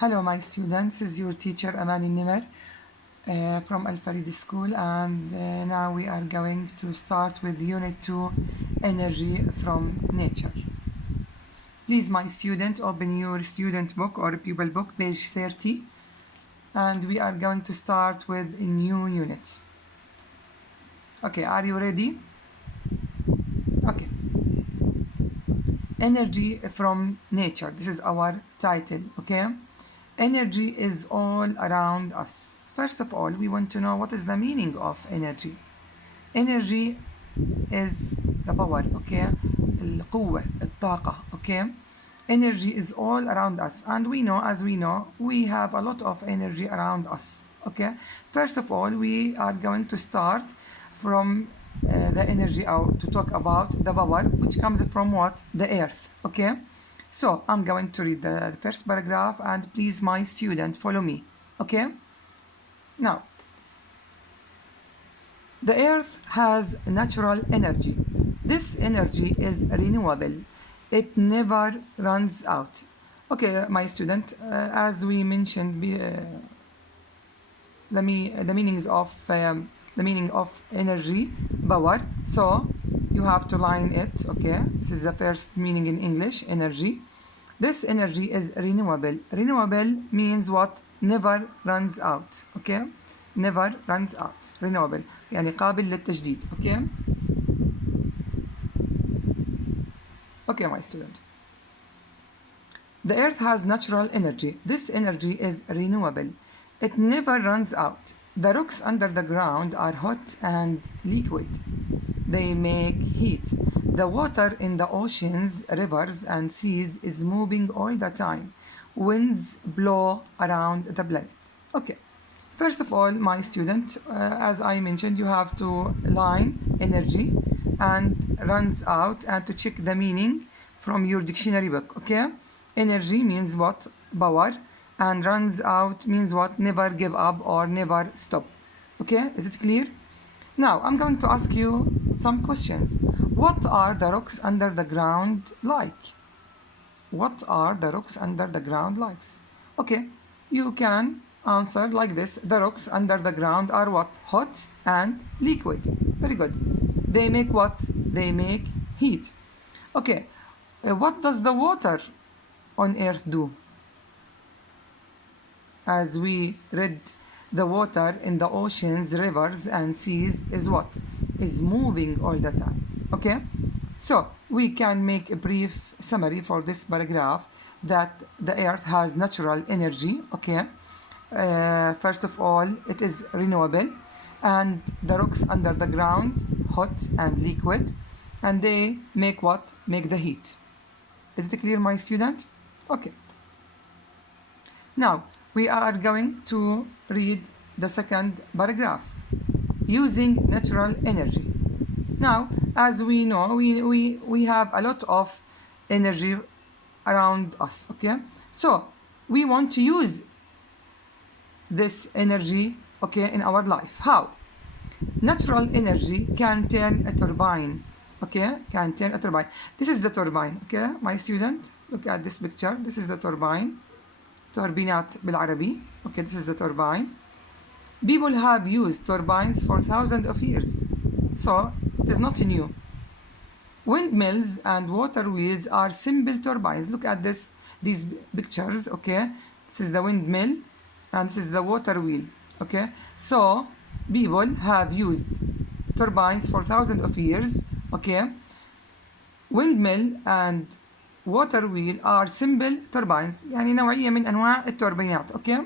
Hello, my students. This is your teacher Amani Nimer from Al Farid School, and now we are going to start with Unit 2 Energy from Nature. Please, my student, open your student book or pupil book, page 30, and we are going to start with a new unit. Okay, are you ready? Okay. Energy from nature. This is our title, okay? Energy is all around us. First of all, we want to know what is the meaning of energy. Energy is the power, okay? القوة, الطاقة, okay? Energy is all around us, and as we know, we have a lot of energy around us, okay? First of all, we are going to start from the energy out to talk about the power, which comes from what? The earth, okay? So I'm going to read the first paragraph, and please, my student, follow me, okay? Now, the earth has natural energy. This energy is renewable. It never runs out. Okay, my student, as we mentioned, the meanings of the meaning of energy, power. So you have to line it, okay? This is the first meaning in English, energy. This energy is renewable. Renewable means what? Never runs out, okay? Never runs out. Renewable يعني قابل للتجديد, okay? Okay, my student. The earth has natural energy. This energy is renewable. It never runs out. The rocks under the ground are hot and liquid. They make heat. The water in the oceans, rivers, and seas is moving all the time. Winds blow around the planet. Okay. First of all, my student, as I mentioned, you have to line energy and runs out and to check the meaning from your dictionary book, okay? Energy means what? Power. And runs out means what? Never give up or never stop. Okay, is it clear? Now, I'm going to ask you some questions. What are the rocks under the ground like? What are the rocks under the ground like? Okay, you can answer like this. The rocks under the ground are what? Hot and liquid. Very good. They make what? They make heat. Okay, what does the water on earth do? As we read, the water in the oceans, rivers, and seas is what? Is moving all the time. Okay? So, we can make a brief summary for this paragraph that the earth has natural energy. Okay? First of all, it is renewable, and the rocks under the ground, hot and liquid, and they make what? Make the heat. Is it clear, my student? Okay. Now, we are going to read the second paragraph. Using natural energy. Now, as we know, we have a lot of energy around us, okay? So, we want to use this energy, okay, in our life. How? Natural energy can turn a turbine, okay? Can turn a turbine. This is the turbine, okay, my student? Look at this picture. This is the turbine. توربينات بالعربي. Okay, this is the turbine. People have used turbines for thousands of years, so it is not new. Windmills and water wheels are simple turbines. Look at these pictures, okay? This is the windmill and this is the water wheel, okay? So people have used turbines for thousands of years, okay? Windmill and water wheel are simple turbines, يعني نوعية من أنواع التوربينات, okay?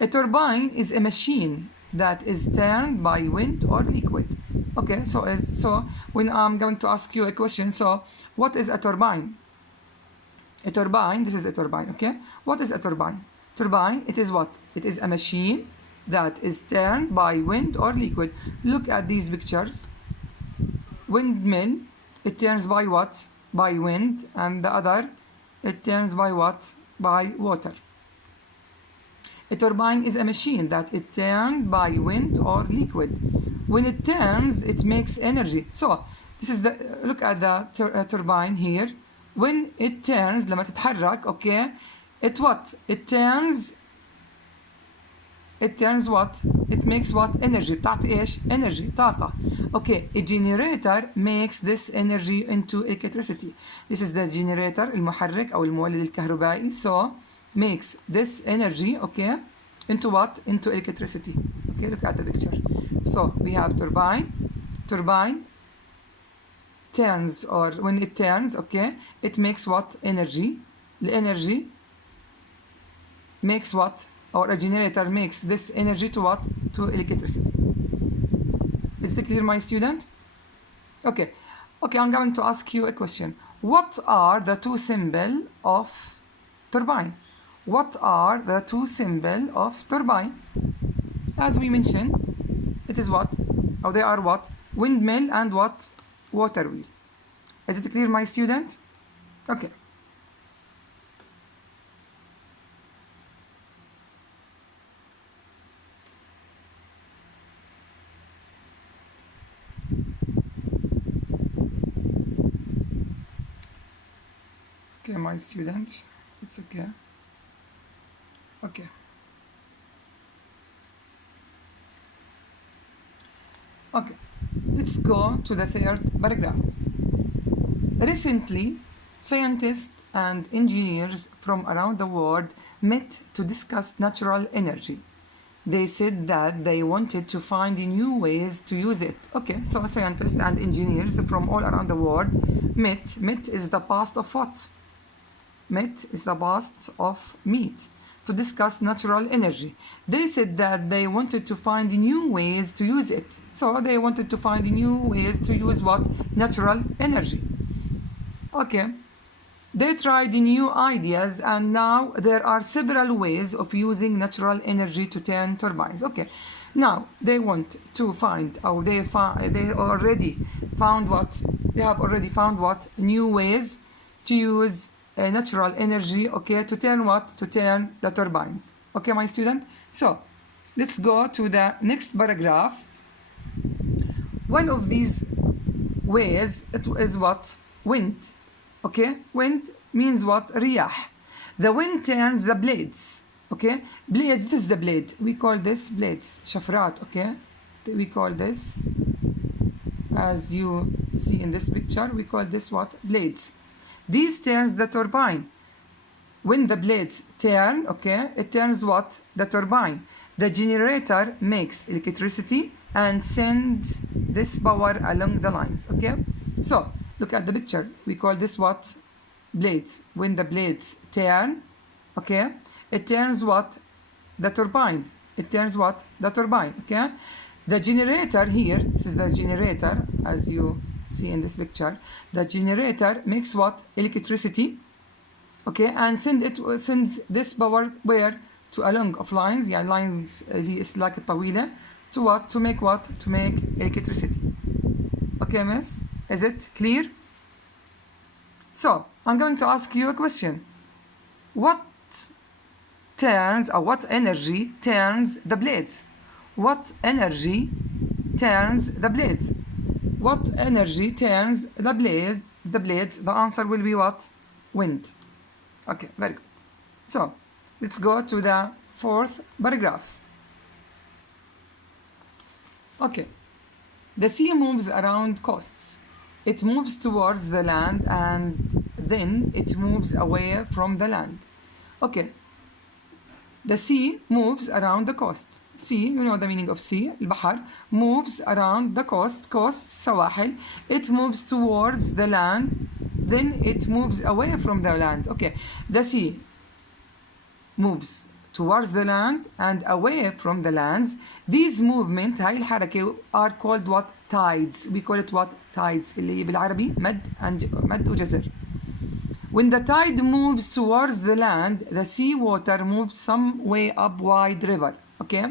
A turbine is a machine that is turned by wind or liquid. Okay, so when I'm going to ask you a question, so what is a turbine? A turbine, this is a turbine, okay? What is a turbine? Turbine, it is what? It is a machine that is turned by wind or liquid. Look at these pictures. Windmill, it turns by what? By wind, and the other, it turns by what? By water. A turbine is a machine that is turned by wind or liquid. When it turns, it makes energy. So, this is look at the turbine here. When it turns, لما تتحرك, okay, it what? It turns what? It makes what? Energy. بتعطي ايش؟ Energy. طاقة. Okay, a generator makes this energy into electricity. This is the generator, المحرك أو المولد الكهربائي. So makes this energy, okay, into what? Into electricity. Okay, look at the picture. So we have turbine. Turbine turns, or when it turns, okay, it makes what? Energy. The energy makes what? Or a generator makes this energy to what? To electricity. Is it clear, my student? Okay. Okay, I'm going to ask you a question. What are the two symbols of turbine? What are the two symbols of turbine? As we mentioned, it is what? Or they are what? Windmill and what? Water wheel. Is it clear, my student? Okay. Okay, my students, it's okay. Okay. Okay, let's go to the third paragraph. Recently, scientists and engineers from around the world met to discuss natural energy. They said that they wanted to find new ways to use it. Okay, so scientists and engineers from all around the world met. Met is the past of what? Met is the past of meet, to discuss natural energy. They said that they wanted to find new ways to use it. So they wanted to find new ways to use what? Natural energy. Okay. They tried new ideas, and now there are several ways of using natural energy to turn turbines. Okay. Now they want to find, or they already found what? They have already found what? New ways to use natural energy, okay, to turn what? To turn the turbines. Okay, my student? So, let's go to the next paragraph. One of these ways, it is what? Wind. Okay, wind means what? Riyah. The wind turns the blades. Okay, blades, this is the blade. We call this blades. Shafrat, okay? We call this, as you see in this picture, we call this what? Blades. These turns the turbine. When the blades turn, okay, it turns what? The turbine. The generator makes electricity and sends this power along the lines, okay? So, look at the picture. We call this what? Blades. When the blades turn, okay, it turns what? The turbine. It turns what? The turbine, okay? The generator here, this is the generator, as you see in this picture. The generator makes what? Electricity, okay, and sends this power where? To along of lines. Yeah, lines is like a طويلة. To what? To make what? To make electricity. Okay, miss? Is it clear? So, I'm going to ask you a question. What turns, or what energy turns the blades? What energy turns the blades? What energy turns the blades? The answer will be what? Wind. Okay, very good. So, let's go to the fourth paragraph. Okay. The sea moves around coasts. It moves towards the land and then it moves away from the land. Okay. The sea moves around the coast. Sea, you know the meaning of sea, البحر, moves around the coast, سواحل. It moves towards the land, then it moves away from the land. Okay, the sea moves towards the land and away from the lands. These movement, هاي الحركة, are called what? Tides. We call it what? Tides. اللي هي بالعربي مد وجزر. When the tide moves towards the land, the sea water moves some way up wide river. Okay?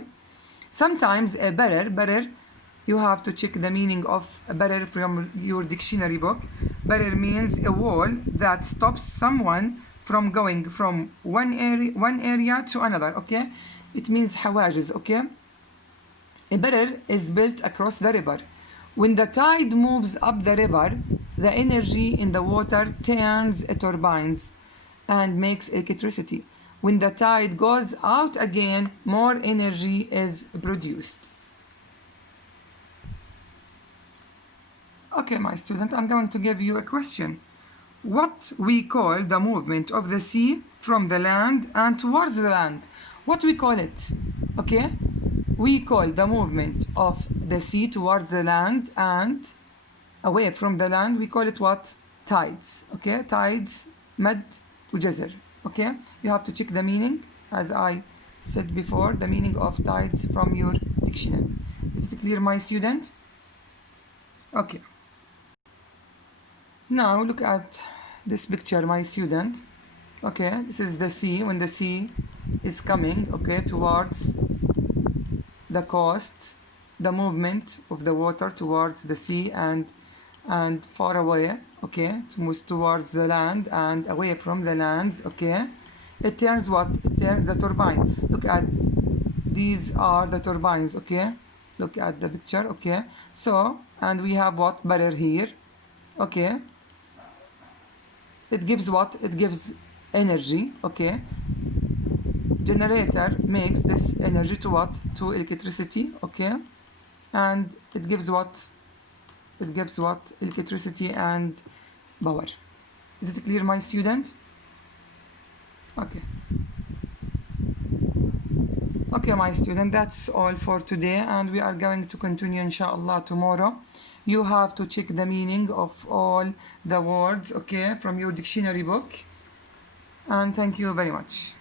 Sometimes a barrier, you have to check the meaning of a barrier from your dictionary book. Barrier means a wall that stops someone from going from one area to another. Okay? It means حواجز. Okay? A barrier is built across the river. When the tide moves up the river, the energy in the water turns turbines and makes electricity. when the tide goes out again, more energy is produced. Okay, my student, I'm going to give you a question. What we call the movement of the sea from the land and towards the land? What we call it? Okay? We call the movement of the sea towards the land and away from the land, we call it what? Tides. Okay? Tides, مد وجزر. Okay? You have to check the meaning, as I said before, the meaning of tides from your dictionary. Is it clear, my student? Okay. Now look at this picture, my student. Okay, this is the sea. When the sea is coming, okay, towards the coast, the movement of the water towards the sea and far away, okay, to move towards the land and away from the lands, okay. It turns what? It turns the turbine. Look at, these are the turbines, okay. Look at the picture, okay. So, and we have what? Barrier here, okay. It gives what? It gives energy, okay. Generator makes this energy to what? To electricity, okay. And it gives what? It gives what? Electricity and power. Is it clear, my student? Okay. Okay, my student, that's all for today, and we are going to continue inshallah tomorrow. You have to check the meaning of all the words, okay, from your dictionary book. And thank you very much.